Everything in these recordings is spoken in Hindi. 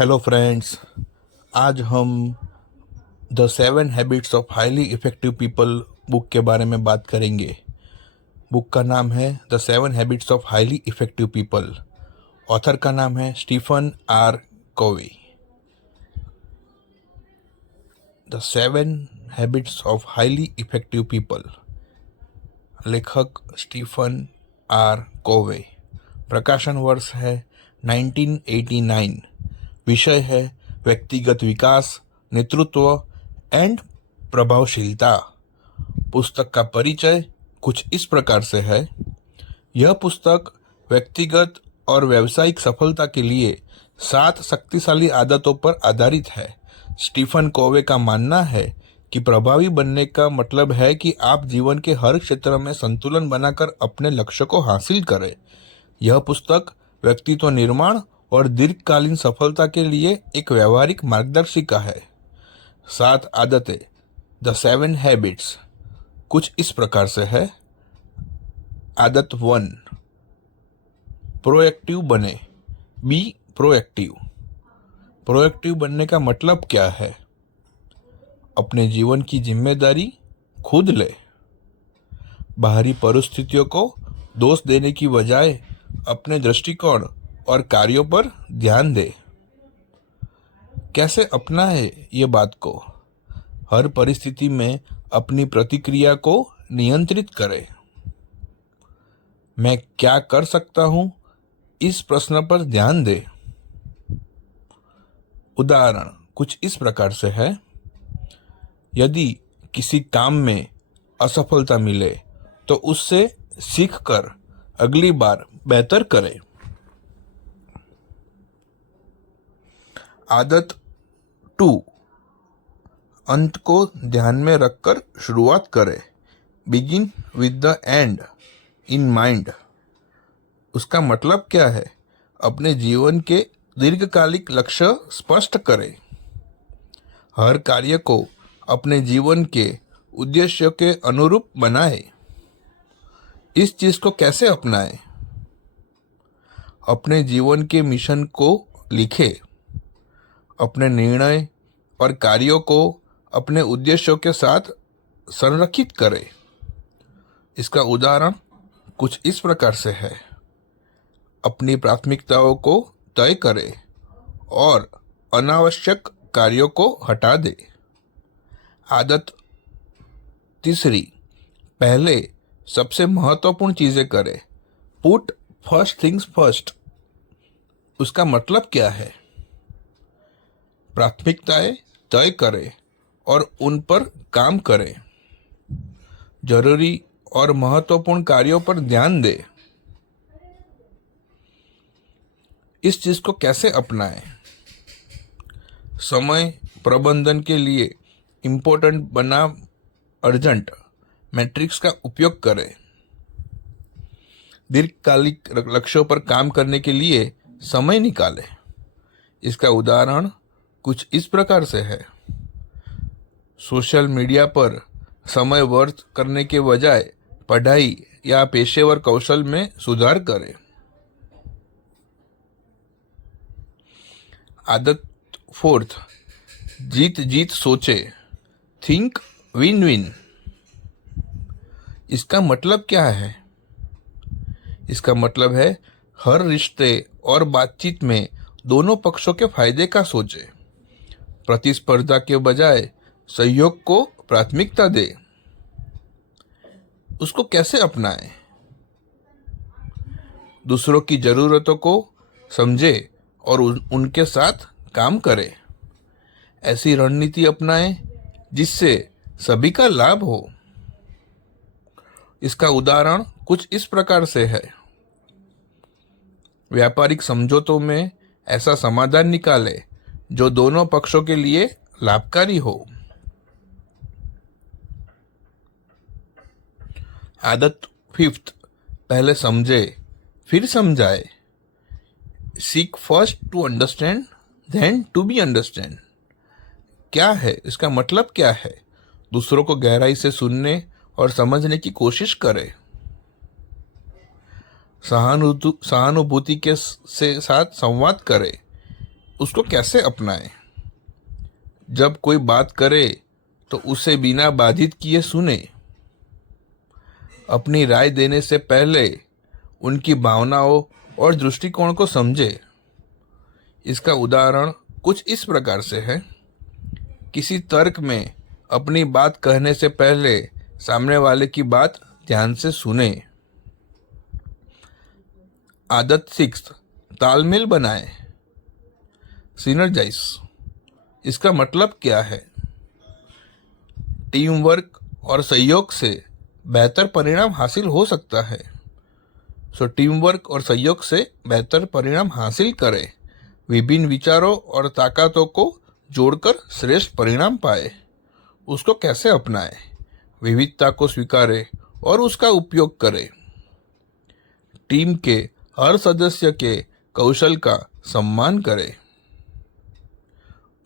Hello friends. आज हम the 7 habits of highly effective people book के बारे में बात करेंगे। बुक का नाम है the 7 habits of highly effective people. Author का नाम है Stephen R Covey. The 7 habits of highly effective people, लेखक स्टीफन आर कोवे। प्रकाशन वर्ष है 1989। विषय है व्यक्तिगत विकास, नेतृत्व एंड प्रभावशीलता। पुस्तक का परिचय कुछ इस प्रकार से है। यह पुस्तक व्यक्तिगत और व्यावसायिक सफलता के लिए 7 शक्तिशाली आदतों पर आधारित है। स्टीफन कोवे का मानना है कि प्रभावी बनने का मतलब है कि आप जीवन के हर क्षेत्र में संतुलन बनाकर अपने लक्ष्य को हासिल करें। यह पुस्तक व्यक्तित्व निर्माण और दीर्घकालीन सफलता के लिए एक व्यावहारिक मार्गदर्शिका है। 7 आदतें, द 7 हैबिट्स, कुछ इस प्रकार से है। आदत 1, प्रोएक्टिव बने। Be proactive. प्रोएक्टिव बनने का मतलब क्या है? अपने जीवन की जिम्मेदारी खुद ले। बाहरी परिस्थितियों को दोष देने की बजाय अपने दृष्टिकोण और कार्यों पर ध्यान दे। कैसे अपनाए ये बात को? हर परिस्थिति में अपनी प्रतिक्रिया को नियंत्रित करें। मैं क्या कर सकता हूँ, इस प्रश्न पर ध्यान दे। उदाहरण कुछ इस प्रकार से है। यदि किसी काम में असफलता मिले तो उससे सीखकर अगली बार बेहतर करें। आदत 2, अंत को ध्यान में रखकर शुरुआत करें। Begin with the and in mind. उसका मतलब क्या है? अपने जीवन के दीर्घकालिक लक्ष्य स्पष्ट करें। हर कार्य को अपने जीवन के उद्देश्य के अनुरूप बनाएं। इस चीज को कैसे अपनाएं? अपने जीवन के मिशन को लिखें। अपने निर्णय और कार्यों को अपने उद्देश्यों के साथ संरेखित करें। इसका उदाहरण कुछ इस प्रकार से है। अपनी प्राथमिकताओं को तय करें और अनावश्यक कार्यों को हटा दें। आदत 3, पहले सबसे महत्वपूर्ण चीजें करें। Put first things first. उसका मतलब क्या है? प्राथमिकताएं तय करें और उन पर काम करें। जरूरी और महत्वपूर्ण कार्यों पर ध्यान दें। इस चीज को कैसे अपनाएं? समय प्रबंधन के लिए इम्पोर्टेंट बनाम अर्जेंट मैट्रिक्स का उपयोग करें। दीर्घकालिक लक्ष्यों पर काम करने के लिए समय निकालें। इसका उदाहरण कुछ इस प्रकार से है। सोशल मीडिया पर समय व्यर्थ करने के बजाय पढ़ाई या पेशेवर कौशल में सुधार करें। आदत 4, जीत जीत सोचे। Think win win. इसका मतलब क्या है? इसका मतलब है हर रिश्ते और बातचीत में दोनों पक्षों के फायदे का सोचे। प्रतिस्पर्धा के बजाय सहयोग को प्राथमिकता दे। उसको कैसे अपनाएं? दूसरों की जरूरतों को समझे और उनके साथ काम करें। ऐसी रणनीति अपनाएं जिससे सभी का लाभ हो। इसका उदाहरण कुछ इस प्रकार से है। व्यापारिक समझौतों में ऐसा समाधान निकाले जो दोनों पक्षों के लिए लाभकारी हो। आदत 5, पहले समझे फिर समझाए। Seek first to understand then to be understand. क्या है? इसका मतलब क्या है? दूसरों को गहराई से सुनने और समझने की कोशिश करें। सहानुभूति के से साथ संवाद करें। उसको कैसे अपनाएं? जब कोई बात करे तो उसे बिना बाधित किए सुने। अपनी राय देने से पहले उनकी भावनाओं और दृष्टिकोण को समझे। इसका उदाहरण कुछ इस प्रकार से है। किसी तर्क में अपनी बात कहने से पहले सामने वाले की बात ध्यान से सुने। आदत 6, तालमेल बनाएं। सिनर्जाइज। इसका मतलब क्या है? टीम वर्क और सहयोग से बेहतर परिणाम हासिल हो सकता है। टीम वर्क और सहयोग से बेहतर परिणाम हासिल करें। विभिन्न विचारों और ताकतों को जोड़कर श्रेष्ठ परिणाम पाए। उसको कैसे अपनाएं? विविधता को स्वीकारें और उसका उपयोग करें। टीम के हर सदस्य के कौशल का सम्मान करें।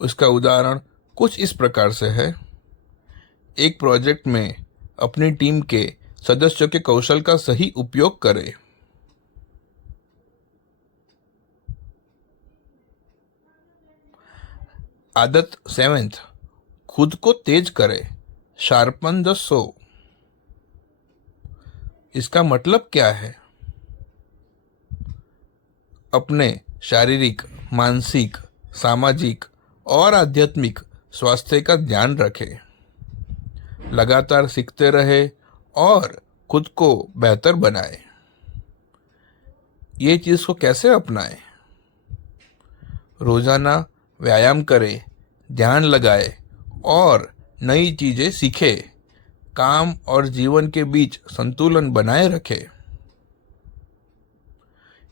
उसका उदाहरण कुछ इस प्रकार से है। एक प्रोजेक्ट में अपनी टीम के सदस्यों के कौशल का सही उपयोग करें। आदत 7, खुद को तेज करें। Sharpen the so. इसका मतलब क्या है? अपने शारीरिक, मानसिक, सामाजिक और आध्यात्मिक स्वास्थ्य का ध्यान रखें। लगातार सीखते रहे और खुद को बेहतर बनाएं। ये चीज़ को कैसे अपनाएं? रोजाना व्यायाम करें, ध्यान लगाए और नई चीज़ें सीखें। काम और जीवन के बीच संतुलन बनाए रखें।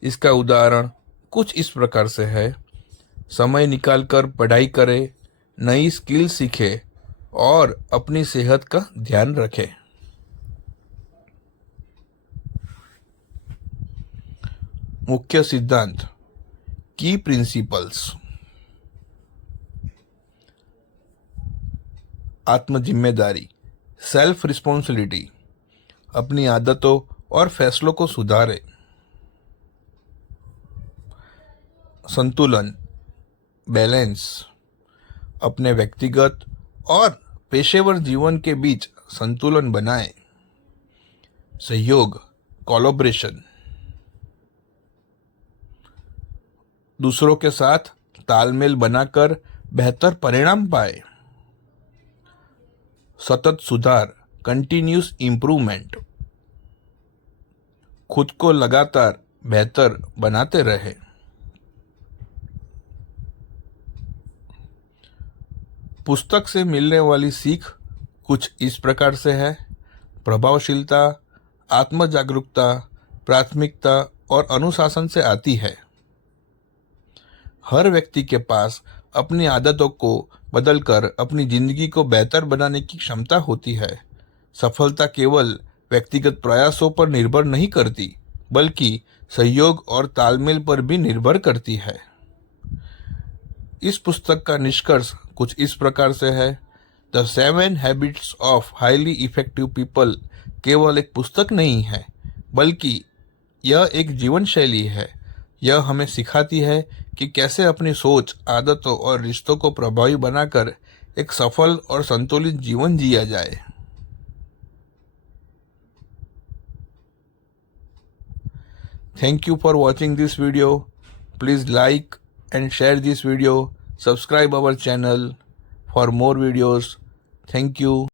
इसका उदाहरण कुछ इस प्रकार से है। समय निकालकर पढ़ाई करें, नई स्किल सीखें और अपनी सेहत का ध्यान रखें। मुख्य सिद्धांत, की प्रिंसिपल्स। आत्म जिम्मेदारी, सेल्फ रिस्पॉन्सिबिलिटी। अपनी आदतों और फैसलों को सुधारें। संतुलन, बैलेंस। अपने व्यक्तिगत और पेशेवर जीवन के बीच संतुलन बनाएं। सहयोग, कोलैबोरेशन। दूसरों के साथ तालमेल बनाकर बेहतर परिणाम पाए। सतत सुधार, कंटिन्यूस इम्प्रूवमेंट। खुद को लगातार बेहतर बनाते रहे। पुस्तक से मिलने वाली सीख कुछ इस प्रकार से है। प्रभावशीलता, आत्म जागरूकता, प्राथमिकता और अनुशासन से आती है। हर व्यक्ति के पास अपनी आदतों को बदलकर अपनी जिंदगी को बेहतर बनाने की क्षमता होती है। सफलता केवल व्यक्तिगत प्रयासों पर निर्भर नहीं करती, बल्कि सहयोग और तालमेल पर भी निर्भर करती है। इस पुस्तक का निष्कर्ष कुछ इस प्रकार से है। The 7 habits of highly effective people केवल एक पुस्तक नहीं है, बल्कि यह एक जीवन शैली है। यह हमें सिखाती है कि कैसे अपनी सोच, आदतों और रिश्तों को प्रभावी बनाकर एक सफल और संतुलित जीवन जिया जाए। Thank you for watching this video. Please like and share this video. Subscribe our channel for more videos. Thank you.